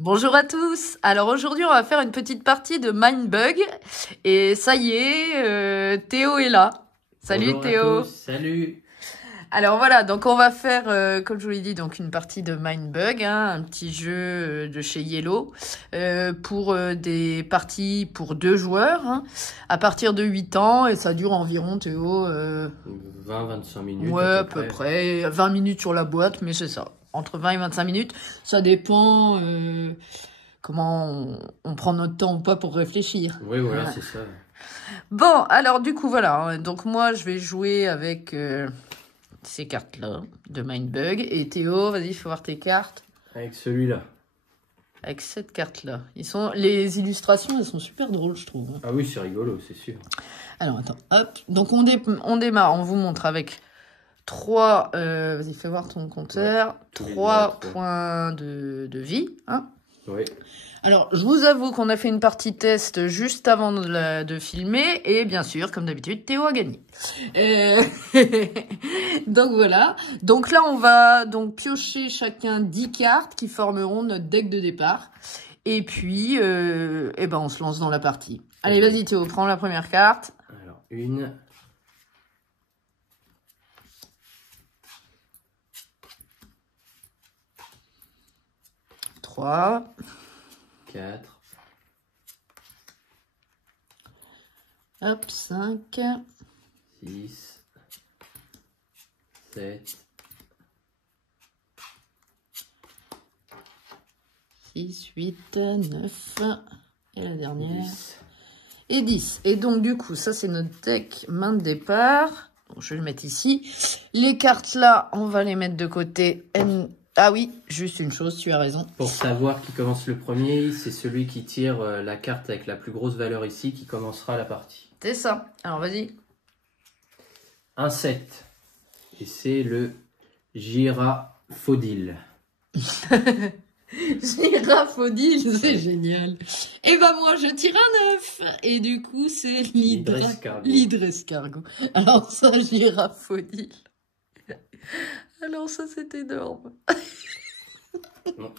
Bonjour à tous. Alors aujourd'hui, on va faire une petite partie de Mindbug. Et ça y est, Théo est là. Salut Bonjour Théo. à tous, salut. Alors voilà, donc on va faire, comme je vous l'ai dit, donc une partie de Mindbug, hein, un petit jeu de chez Yellow, pour des parties pour 2 joueurs, hein, à partir de 8 ans, et ça dure environ, Théo, 20-25 minutes ouais, à à peu peu près. près, 20 minutes sur la boîte, mais c'est ça, entre 20 et 25 minutes, ça dépend comment on prend notre temps ou pas pour réfléchir. Oui, voilà, Hein. c'est ça. Bon, alors du coup, voilà, hein, donc moi, je vais jouer avec... ces cartes-là de Mindbug. Et Théo, vas-y, fais voir tes cartes. Avec celui-là. Avec cette carte-là. Les illustrations, elles sont super drôles, je trouve. Ah oui, c'est rigolo, c'est sûr. Alors, attends, hop. Donc, on démarre, on vous montre avec 3... vas-y, fais voir ton compteur. Ouais, 3 points de vie, hein. Oui. Alors, je vous avoue qu'on a fait une partie test juste avant de filmer. Et bien sûr, comme d'habitude, Théo a gagné. Donc voilà. Donc là, on va donc piocher chacun 10 cartes qui formeront notre deck de départ. Et puis, eh ben, on se lance dans la partie. Allez, vas-y Théo, prends la première carte. Alors, une. Trois. 4. Hop, 5. 6. 7. 6, 8, 9. Et la dernière. 10. Et 10. Et donc, du coup, ça, c'est notre deck main de départ. Donc, je vais le mettre ici. Les cartes, là, on va les mettre de côté. Ah oui, juste une chose, tu as raison. Pour savoir qui commence le premier, c'est celui qui tire la carte avec la plus grosse valeur ici qui commencera la partie. C'est ça. Alors, vas-y. Un 7. Et c'est le Girafaudil. Girafaudil, c'est génial. Et ben moi, je tire un 9. Et du coup, c'est l'hydre-escargot. Alors ça, Girafaudil. Alors ça, c'est énorme.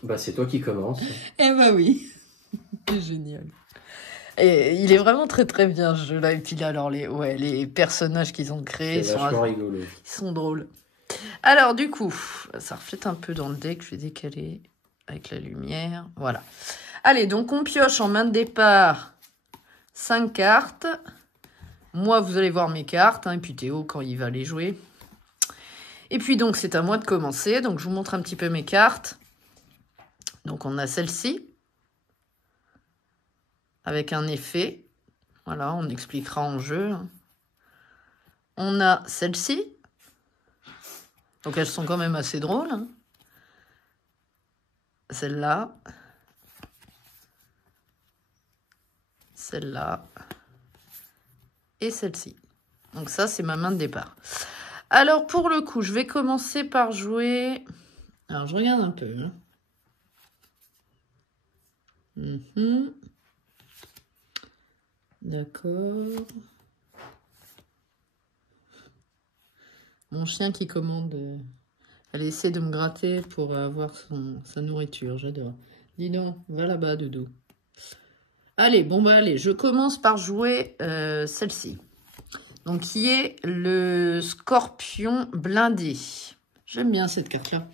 Bah, c'est toi qui commence. Eh ben oui. C'est génial. Et il est vraiment très très bien ce jeu-là. Et puis là, alors les personnages qu'ils ont créés C'est vachement rigolo. ils sont drôles. Alors du coup, ça reflète un peu dans le deck. Je vais décaler avec la lumière. Voilà. Allez, donc on pioche en main de départ 5 cartes. Moi, vous allez voir mes cartes. Hein, et puis Théo, quand il va les jouer. Et puis donc, c'est à moi de commencer. Donc, je vous montre un petit peu mes cartes. Donc, on a celle-ci. Avec un effet. Voilà, on expliquera en jeu. On a celle-ci. Donc, elles sont quand même assez drôles. Hein. Celle-là. Celle-là. Et celle-ci. Donc, ça, c'est ma main de départ. Alors, pour le coup, je vais commencer par jouer... Alors, je regarde un peu. Hein. D'accord. Mon chien qui commande... Elle essaie de me gratter pour avoir sa nourriture. J'adore. Dis donc, va là-bas, Doudou. Allez, bon bah allez, je commence par jouer celle-ci. Donc, qui est le Scorpion blindé. J'aime bien cette carte-là.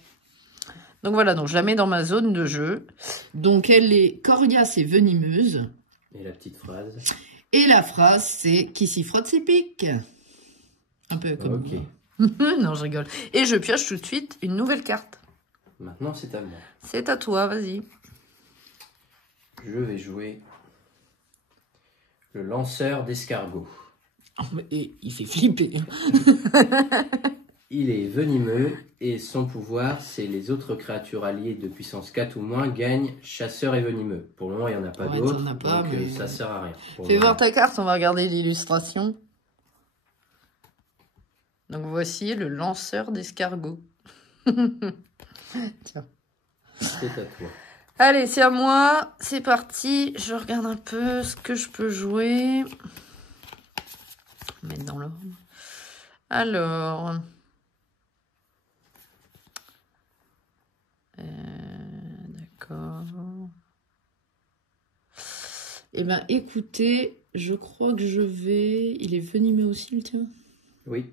Donc voilà, donc je la mets dans ma zone de jeu. Donc elle est coriace et venimeuse. Et la petite phrase. Et la phrase, c'est qui s'y frotte s'y pique. Un peu comme... Ok. Non, je rigole. Et je pioche tout de suite une nouvelle carte. Maintenant, c'est à moi. C'est à toi, vas-y. Je vais jouer le lanceur d'escargots. Oh, et il fait flipper. Il est venimeux et son pouvoir, c'est les autres créatures alliées de puissance 4 ou moins gagnent chasseur et venimeux. Pour le moment, il n'y en a pas d'autres, donc mais... ça sert à rien. Fais voir ta carte, on va regarder l'illustration. Donc voici le lanceur d'escargots. Tiens. C'est à toi. Allez, c'est à moi. C'est parti. Je regarde un peu ce que je peux jouer. Mettre dans l'ordre. Alors... D'accord. Eh ben, écoutez, je crois que je vais... Il est venimeux aussi, le tien? Oui.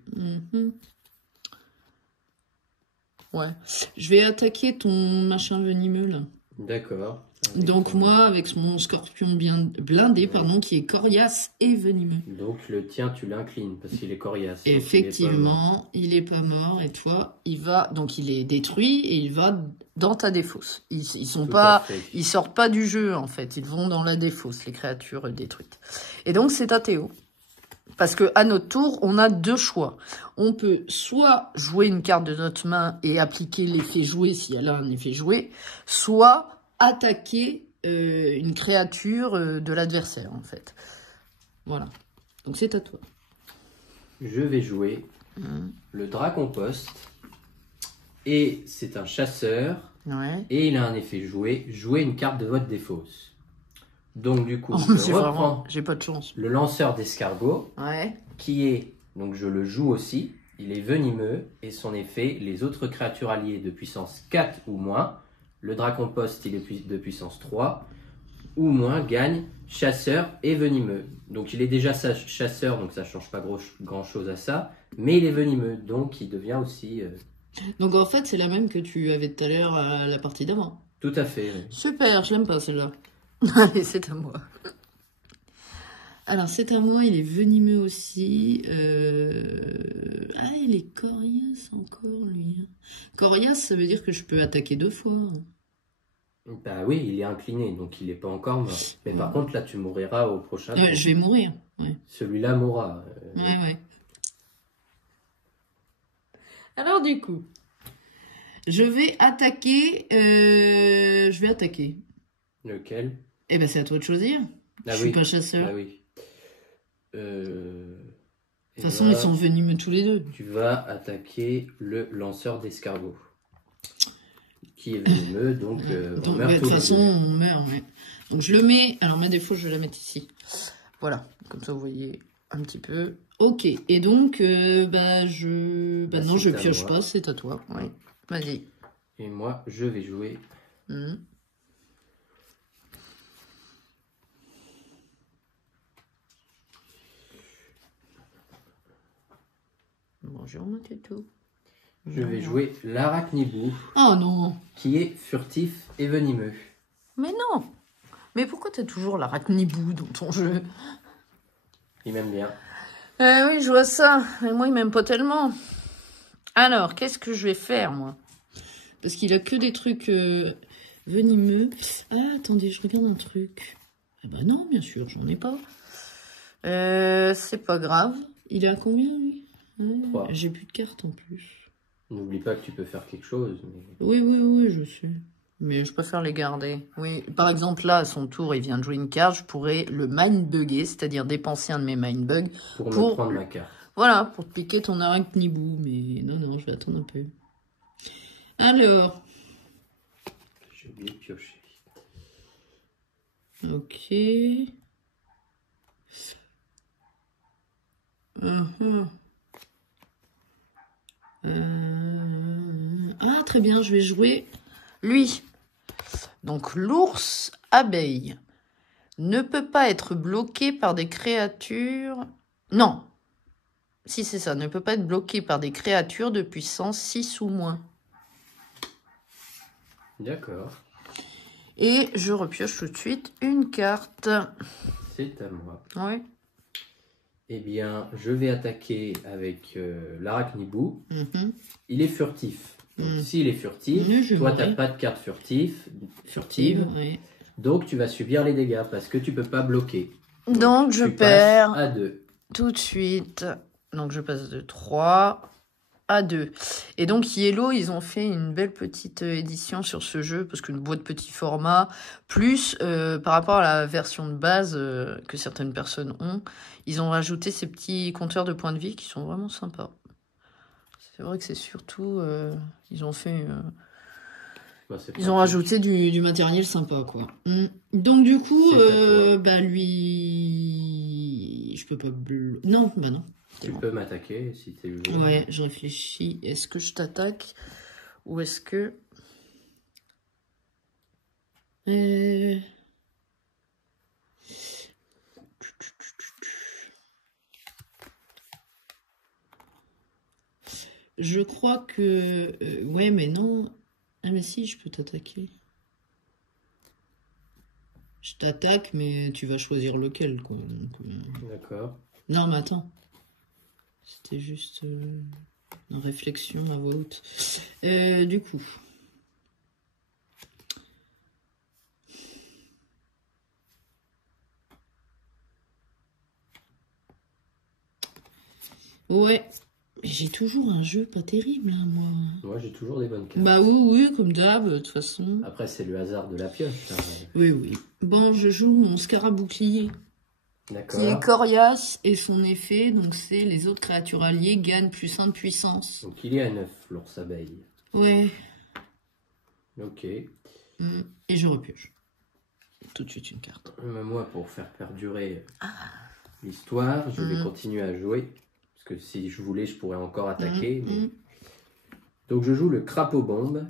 Ouais. Je vais attaquer ton machin venimeux, là. D'accord. Donc moi, avec mon scorpion bien blindé, pardon, qui est coriace et venimeux. Donc le tien, tu l'inclines parce qu'il est coriace. Effectivement, il est pas mort. Et toi, il va... Donc il est détruit et il va dans ta défausse. Ils sont pas... Ils sortent pas du jeu, en fait. Ils vont dans la défausse, les créatures détruites. Et donc c'est à Théo. Parce que à notre tour, on a deux choix. On peut soit jouer une carte de notre main et appliquer l'effet joué si elle a un effet joué, soit attaquer une créature de l'adversaire, en fait. Voilà. Donc c'est à toi. Je vais jouer le Dracompost. Et c'est un chasseur. Ouais. Et il a un effet joué. Jouer une carte de votre défausse. Donc du coup, je reprends vraiment... J'ai pas de chance. le lanceur d'escargot. Ouais. Qui est, donc je le joue aussi. Il est venimeux. Et son effet, les autres créatures alliées de puissance 4 ou moins. Le Dracompost, il est de puissance 3 ou moins, gagne chasseur et venimeux. Donc il est déjà chasseur, donc ça ne change pas grand chose à ça. Mais il est venimeux, donc il devient aussi... Donc en fait, c'est la même que tu avais tout à l'heure à la partie d'avant. Tout à fait. Oui. Super, je l'aime pas celle-là. Allez, c'est à moi. Alors c'est à moi, il est venimeux aussi. Ah, il est coriace encore, lui. Coriace, ça veut dire que je peux attaquer 2 fois. Bah oui, il est incliné, donc il n'est pas encore mort. Mais par contre, là, tu mouriras au prochain tour. Je vais mourir. Ouais. Celui-là mourra. Ouais. Alors du coup, je vais attaquer. Lequel? Eh ben c'est à toi de choisir. Je suis pas chasseur. Ah oui. De toute façon, ils sont venimeux tous les deux. Tu vas attaquer le lanceur d'escargot. Qui est venimeux, donc on meurt. De toute façon, on meurt. Ouais. Donc je le mets. Alors ma défaut, je vais la mettre ici. Voilà. Comme ça, vous voyez un petit peu. Ok. Et donc, non, je pioche pas. C'est à toi. Oui. Vas-y. Et moi, je vais jouer. Bonjour, mon tuto. Je vais jouer l'arachnibou. Oh non. Qui est furtif et venimeux. Mais non. Mais pourquoi t'as toujours l'arachnibou dans ton jeu? Il m'aime bien. Oui, je vois ça. Mais moi, il m'aime pas tellement. Alors, qu'est-ce que je vais faire, moi? Parce qu'il a que des trucs venimeux. Ah, attendez, je regarde un truc. Ah bah non, bien sûr, j'en ai pas. C'est pas grave. Il est à combien, lui? J'ai plus de cartes en plus. N'oublie pas que tu peux faire quelque chose. Mais... Oui, je sais. Mais je préfère les garder. Oui, par exemple, là, à son tour, il vient de jouer une carte. Je pourrais le mind-bugger, c'est-à-dire dépenser un de mes mind-bugs. Pour me prendre ma carte. Voilà, pour te piquer ton arachnibou. Mais non, je vais attendre un peu. Alors. J'ai oublié de piocher. Ok. Ah, très bien, je vais jouer lui. Donc, l'ours abeille ne peut pas être bloqué par des créatures... Non. Si, c'est ça. Ne peut pas être bloqué par des créatures de puissance 6 ou moins. D'accord. Et je repioche tout de suite une carte. C'est à moi. Oui. Eh bien, je vais attaquer avec l'arachnibou. Il est furtif. Donc, s'il est furtif, toi, tu n'as pas de carte furtive. Oui. Donc, tu vas subir les dégâts parce que tu peux pas bloquer. Donc je perds à 2. Tout de suite. Donc, je passe de 3 à 2. Et donc, Yellow, ils ont fait une belle petite édition sur ce jeu, parce qu'une boîte petit format, plus par rapport à la version de base que certaines personnes ont, ils ont rajouté ces petits compteurs de points de vie qui sont vraiment sympas. C'est vrai que c'est surtout... ils ont fait... ils ont rajouté du matériel sympa, quoi. Donc, du coup, lui... Je peux pas... Non, bah non. Tu peux m'attaquer si tu veux. Ouais, je réfléchis. Est-ce que je t'attaque ou est-ce que... Je crois que... ouais, mais non. Ah, mais si, je peux t'attaquer. Je t'attaque, mais tu vas choisir lequel, quoi. D'accord. Non, mais attends. C'était juste une réflexion à voix haute. Du coup... Ouais, j'ai toujours un jeu pas terrible, hein, moi. Moi, j'ai toujours des bonnes cartes. Bah oui, comme d'hab, de toute façon. Après, c'est le hasard de la pioche. Hein. Oui. Bon, je joue mon scarabouclier, qui est D'accord. coriace, et son effet, donc c'est les autres créatures alliées gagnent +1 de puissance. Donc, il est à 9, l'ours abeille. Ouais. Ok. Et je repioche. Tout de suite une carte. Moi, pour faire perdurer l'histoire, je vais continuer à jouer. Parce que si je voulais, je pourrais encore attaquer. Mais... Donc, je joue le crapaud bombe.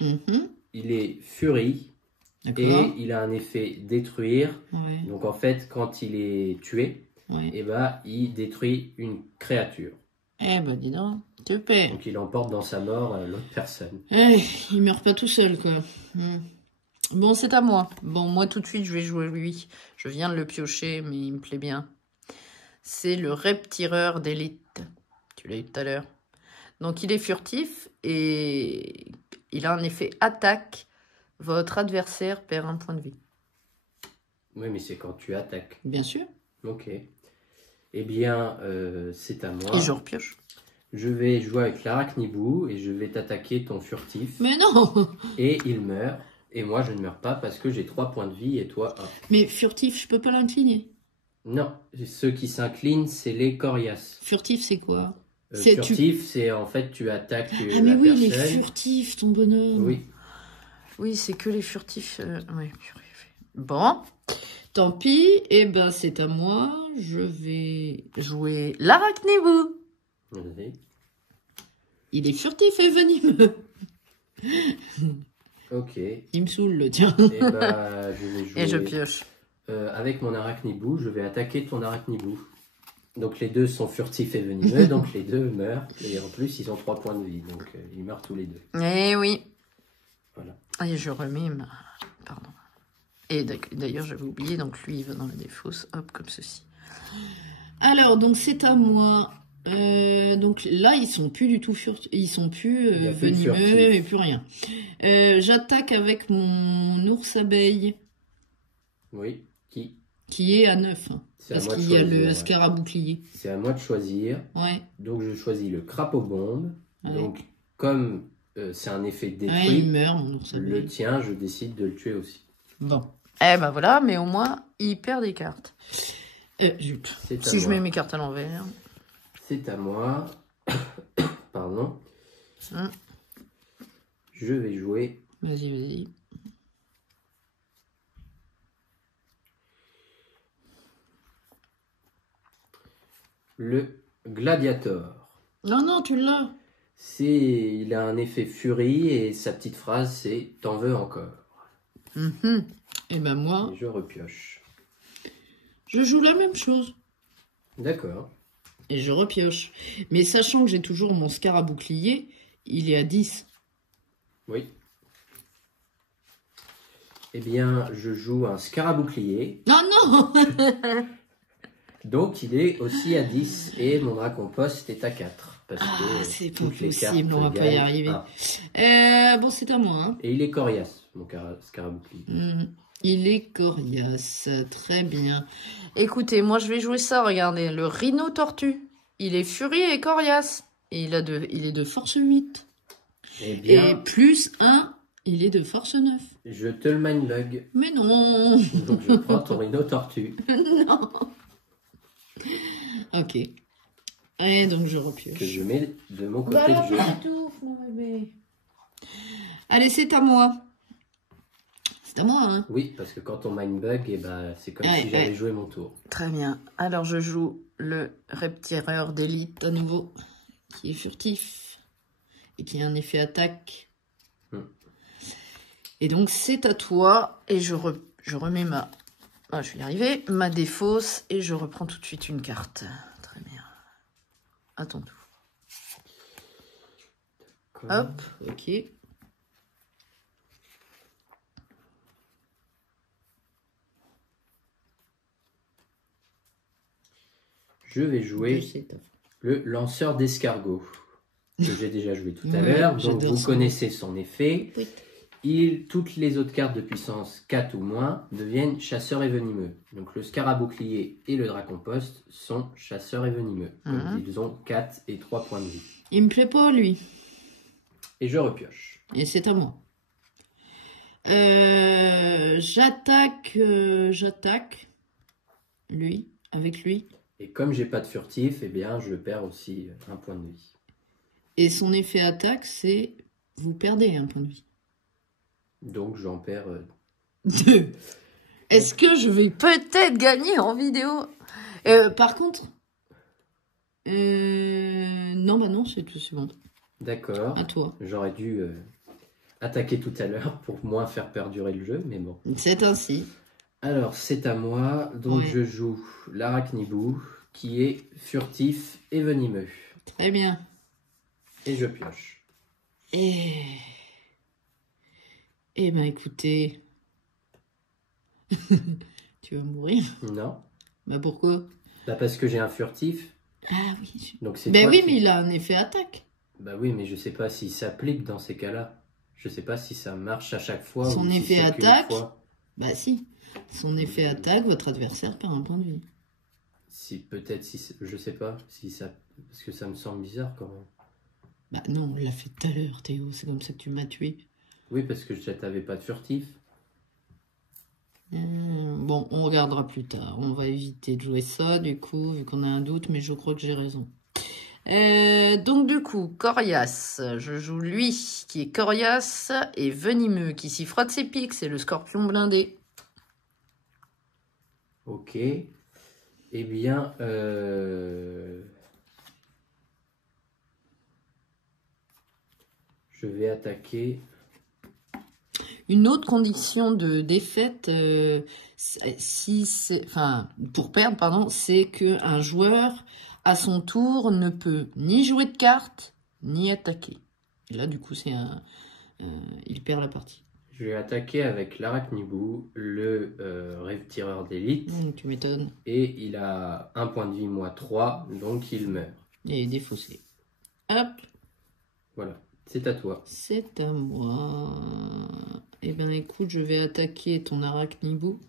Il est furie. Et il a un effet détruire. Ouais. Donc, en fait, quand il est tué, et bah, il détruit une créature. Eh ben, dis donc, super. Donc, il emporte dans sa mort l'autre personne. Il meurt pas tout seul, quoi. Bon, c'est à moi. Bon, moi, tout de suite, je vais jouer lui. Je viens de le piocher, mais il me plaît bien. C'est le reptireur d'élite. Tu l'as eu tout à l'heure. Donc, il est furtif et il a un effet attaque. Votre adversaire perd un point de vie. Oui, mais c'est quand tu attaques. Bien sûr. Ok. Eh bien, c'est à moi. Et je repioche. Je vais jouer avec l'arachnibou et je vais t'attaquer ton furtif. Mais non. Et il meurt. Et moi, je ne meurs pas parce que j'ai 3 points de vie et toi 1. Mais furtif, je peux pas l'incliner. Non, ceux qui s'inclinent, c'est les coriaces. Furtif, c'est quoi? Furtif, c'est en fait, tu attaques la personne. Ah, mais oui, il est furtif, ton bonhomme. Oui. Oui, c'est que les furtifs. Oui. Bon, tant pis. Eh ben, c'est à moi. Je vais jouer l'arachnibou. Vas-y. Il est furtif et venimeux. Ok. Il me saoule, le tien. Et bah, je vais jouer... Et je pioche. Avec mon arachnibou, je vais attaquer ton arachnibou. Donc les deux sont furtifs et venimeux, donc les deux meurent. Et en plus, ils ont 3 points de vie, donc ils meurent tous les deux. Eh oui. Voilà. Et je remets ma... Pardon. Et d'ailleurs, j'avais oublié, donc lui, il va dans la défausse. Hop, comme ceci. Alors, donc c'est à moi. Donc là, ils sont plus du tout ils sont plus venimeux et plus rien. J'attaque avec mon ours abeille. Oui, qui est à 9. Hein, parce qu'il y a le scarabouclier. C'est à moi de choisir. Ouais. Donc je choisis le crapaud bombe. Ouais. Donc comme c'est un effet détruit, ouais, il meurt, mon ours abeille. Le tien, je décide de le tuer aussi. Bon. Eh ben voilà, mais au moins, il perd des cartes. Zut. Si je mets mes cartes à l'envers. C'est à moi. Pardon. Je vais jouer. Vas-y. Le gladiator. Non, tu l'as. Il a un effet furie et sa petite phrase c'est « T'en veux encore ». Et ben moi... Et je repioche. Je joue la même chose. D'accord. Et je repioche. Mais sachant que j'ai toujours mon scarabouclier, il est à 10. Oui. Eh bien, je joue un scarabouclier. Non. Donc, il est aussi à 10 et mon dracompost est à 4. Parce que c'est pas possible, on va pas y arriver. Bon, c'est à moi. Hein. Et il est coriace, mon scarabouclier. Il est coriace, très bien. Écoutez, moi je vais jouer ça, regardez, le rhino tortue. Il est furie et coriace. Et il est de force 8. Eh bien, et plus 1, il est de force 9. Je te le mindbug. Mais non. Donc je prends ton rhino tortue. Non. Ok. Et donc je repioche. Que je mets de mon côté de jeu. Mon bébé. Allez, c'est à moi. C'est à moi, hein. Oui, parce que quand on mindbug, eh ben, c'est comme si j'avais joué mon tour. Très bien. Alors je joue le reptireur d'élite à nouveau, qui est furtif et qui a un effet attaque. Et donc c'est à toi et je remets ma Ah, je vais y arriver. Ma défausse et je reprends tout de suite une carte. Très bien. À ton tour. Hop, ok. Je vais jouer le lanceur d'escargot, que j'ai déjà joué tout à l'heure. Donc vous connaissez son effet. Oui. Toutes les autres cartes de puissance 4 ou moins deviennent chasseurs et venimeux. Donc le scarabouclier et le dracon-poste sont chasseurs et venimeux. Donc ils ont 4 et 3 points de vie. Il me plaît pas, lui. Et je repioche. Et c'est à moi. J'attaque lui, avec lui. Et comme j'ai pas de furtif, eh bien je perds aussi un point de vie. Et son effet attaque, c'est vous perdez un point de vie. Donc j'en perds 2. Est-ce que je vais peut-être gagner en vidéo? Par contre, non, bah non, c'est tout, c'est bon. D'accord. À toi. J'aurais dû attaquer tout à l'heure pour moins faire perdurer le jeu, mais bon. C'est ainsi. Alors, c'est à moi. Donc, je joue l'arachnibou, qui est furtif et venimeux. Très bien. Et je pioche. Eh ben, écoutez... Tu veux mourir? Non. Bah, pourquoi? Bah, parce que j'ai un furtif. Ah oui. Donc, c'est Ben oui, mais il a un effet attaque. Bah oui, mais je sais pas s'il s'applique dans ces cas-là. Je sais pas si ça marche à chaque fois. Son ou effet si attaque... Bah si. Son effet attaque, votre adversaire perd un point de vie. Si, peut-être, si, je sais pas. Si ça, parce que ça me semble bizarre quand même. Bah non, on l'a fait tout à l'heure, Théo. C'est comme ça que tu m'as tué. Oui, parce que je t'avais pas de furtif. Bon, on regardera plus tard. On va éviter de jouer ça, du coup, vu qu'on a un doute, mais je crois que j'ai raison. Donc, du coup, coriace. Je joue lui, qui est coriace, et venimeux, qui s'y frotte ses pics. C'est le scorpion blindé. Ok. Eh bien, je vais attaquer... Une autre condition de défaite, pour perdre, pardon, c'est qu'un joueur, à son tour, ne peut ni jouer de cartes, ni attaquer. Et là, du coup, il perd la partie. Je vais attaquer avec l'arachnibou, le rêve tireur d'élite. Tu m'étonnes. Et il a un point de vie, moi 3, donc il meurt. Et défaussé. Hop. Voilà, c'est à toi. C'est à moi. Eh ben écoute, je vais attaquer ton arachnibou.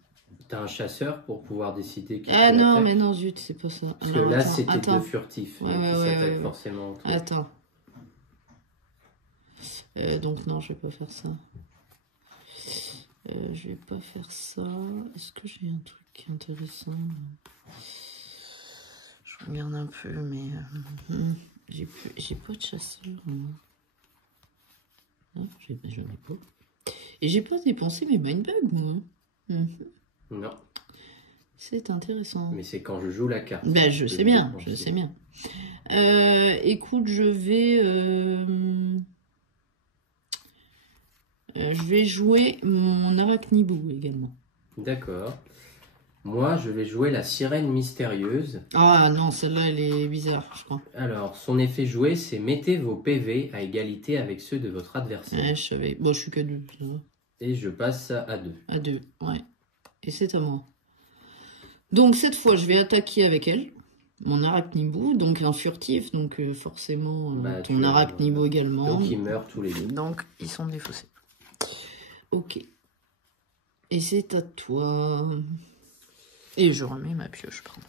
T'as un chasseur pour pouvoir décider qui Ah non, mais non, zut, c'est pas ça. Parce que là, c'était deux furtifs. Ouais, qui s'attaquent ouais. forcément. Attends. Donc non, je vais pas faire ça. Je vais pas faire ça. Est-ce que j'ai un truc intéressant? Je regarde un peu, mais j'ai pas de chasseur. J'en ai pas. Et j'ai pas dépensé mes mindbugs, moi. Non. C'est intéressant. Mais c'est quand je joue la carte. Ben, je sais bien, je sais bien. Écoute, je vais jouer mon arachnibou également. D'accord. Moi, je vais jouer la sirène mystérieuse. Ah non, celle-là, elle est bizarre, je crois. Alors, son effet joué, c'est mettez vos PV à égalité avec ceux de votre adversaire. Ouais, je savais. Bon, je suis qu'à 2. Et je passe à 2. À 2, ouais. Et c'est à moi. Donc, cette fois, je vais attaquer avec elle. Mon arachnibou, donc un furtif, donc forcément ton arachnibou également. Donc, ils meurent tous les deux. Donc, ils sont défaussés. Ok. Et c'est à toi. Et je remets ma pioche, pardon.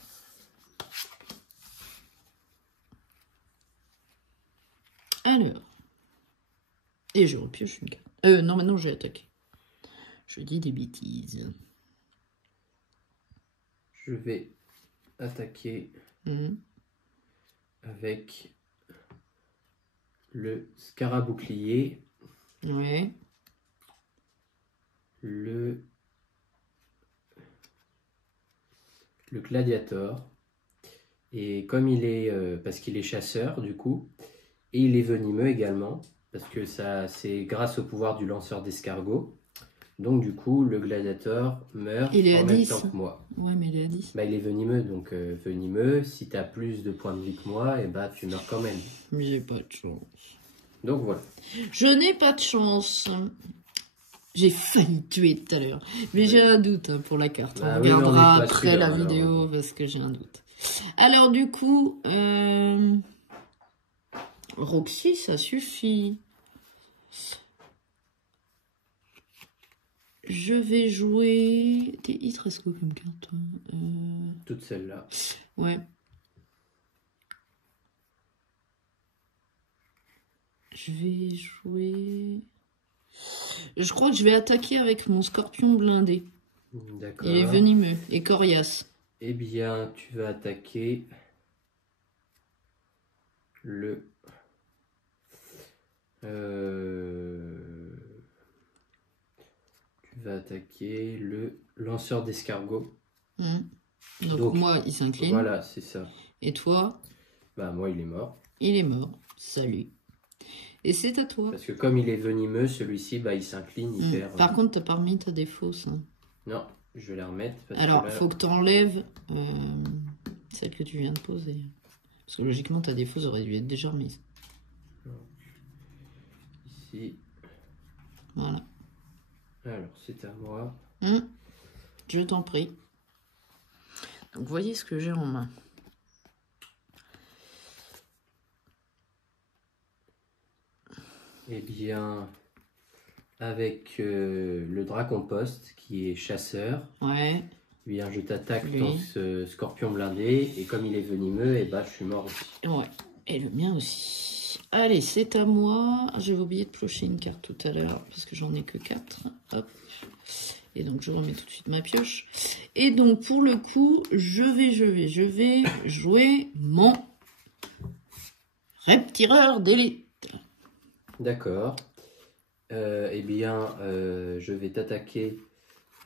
Alors. Et je repioche une carte. Non, maintenant je vais attaquer. Je dis des bêtises. Je vais attaquer avec le scarabouclier. Ouais. Le gladiator. Et comme il est... parce qu'il est chasseur, du coup. Et il est venimeux également. Parce que ça, c'est grâce au pouvoir du lanceur d'escargot. Donc du coup, le gladiateur meurt Il est en à même 10. temps que moi. Ouais, mais il est à 10. Bah, il est venimeux, donc venimeux, si tu as plus de points de vie que moi, et bah tu meurs quand même. Mais j'ai pas de chance. Donc voilà. Je n'ai pas de chance. J'ai failli tuer tout à l'heure. Mais j'ai un doute hein, pour la carte. Ah On oui, mais on regardera est pas après sûr, la alors. vidéo parce que j'ai un doute. Alors du coup, Roxy, ça suffit. Je vais jouer... Il te reste quoi comme carte, toi Toutes celles-là. Ouais. Je vais jouer... Je crois que je vais attaquer avec mon scorpion blindé. D'accord. Il est venimeux et coriace. Eh bien, tu vas attaquer le... Tu vas attaquer le lanceur d'escargot. Donc moi, il s'incline. Voilà, c'est ça. Et toi? Bah moi, il est mort. Il est mort. Salut. Et c'est à toi. Parce que comme il est venimeux, celui-ci, bah il s'incline, il perd. Par contre, t'as pas remis ta défausse. Hein. Non, je vais la remettre. Parce Alors, que là... faut que t'enlèves celle que tu viens de poser. Parce que logiquement, ta défausse aurait dû être déjà remise. Ici. Voilà. Alors, c'est à moi. Je t'en prie. Donc, voyez ce que j'ai en main. Eh bien, avec le dracompost qui est chasseur, Ouais. eh bien, je t'attaque Oui. ton scorpion blindé et comme il est venimeux, et bah je suis mort aussi. Ouais. Et le mien aussi. Allez, c'est à moi. J'avais oublié de piocher une carte tout à l'heure parce que j'en ai que 4. Hop. Et donc, je remets tout de suite ma pioche. Et donc, pour le coup, je vais jouer mon reptireur d'élite. D'accord. Eh bien, je vais t'attaquer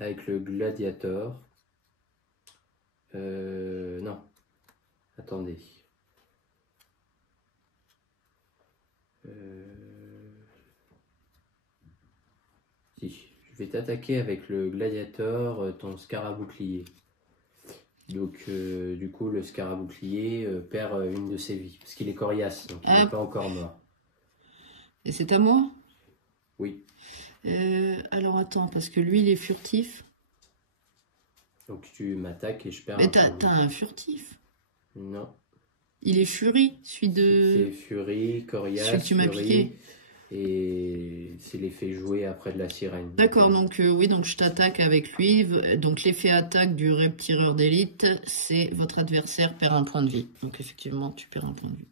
avec le gladiator. Non. Attendez. Si. Je vais t'attaquer avec le gladiator, ton scarabouclier. Donc, du coup, le scarabouclier perd une de ses vies. Parce qu'il est coriace, donc il n'est pas encore mort. Et c'est à moi? Oui. Alors attends, parce que lui il est furtif. Donc tu m'attaques et je perds. Mais t'as un furtif? Non. Il est furie, celui de... C'est furie, coriace, celui que tu m'as piqué. Et c'est l'effet joué après de la sirène. D'accord, donc oui, donc je t'attaque avec lui. Donc l'effet attaque du reptireur d'élite, c'est votre adversaire perd un point de vie. Donc effectivement, tu perds un point de vie.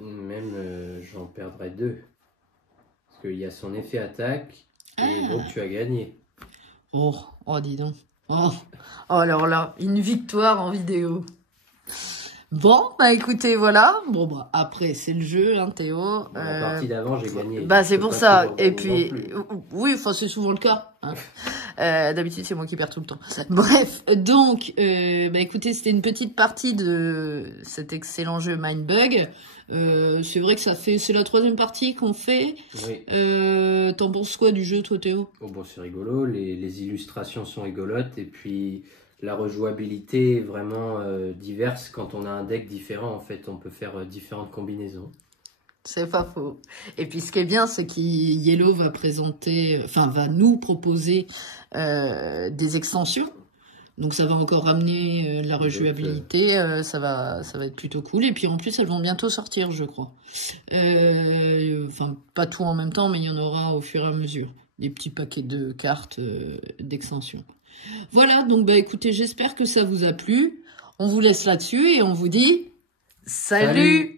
Même j'en perdrai 2. Parce qu'il y a son effet attaque. Et donc tu as gagné. Oh, dis donc. Oh, alors là, une victoire en vidéo. Bon, bah écoutez, voilà. Bon, bah après, c'est le jeu, hein, Théo. La partie d'avant, j'ai gagné. Bah c'est pour ça. Et puis, oui, enfin c'est souvent le cas. Hein. D'habitude, c'est moi qui perds tout le temps. Bref, donc, bah écoutez, c'était une petite partie de cet excellent jeu Mindbug. C'est vrai que c'est la 3e partie qu'on fait. Oui. T'en penses quoi du jeu, toi, Théo? Oh, bon, c'est rigolo. Les illustrations sont rigolotes. Et puis, la rejouabilité est vraiment diverse. Quand on a un deck différent, en fait, on peut faire différentes combinaisons. C'est pas faux. Et puis ce qui est bien, c'est que Yellow va va nous proposer des extensions. Donc ça va encore ramener de la rejouabilité, ça va être plutôt cool. Et puis en plus, elles vont bientôt sortir, je crois. Enfin, pas tout en même temps, mais il y en aura au fur et à mesure. Des petits paquets de cartes d'extensions. Voilà, donc bah écoutez, j'espère que ça vous a plu. On vous laisse là-dessus et on vous dit salut.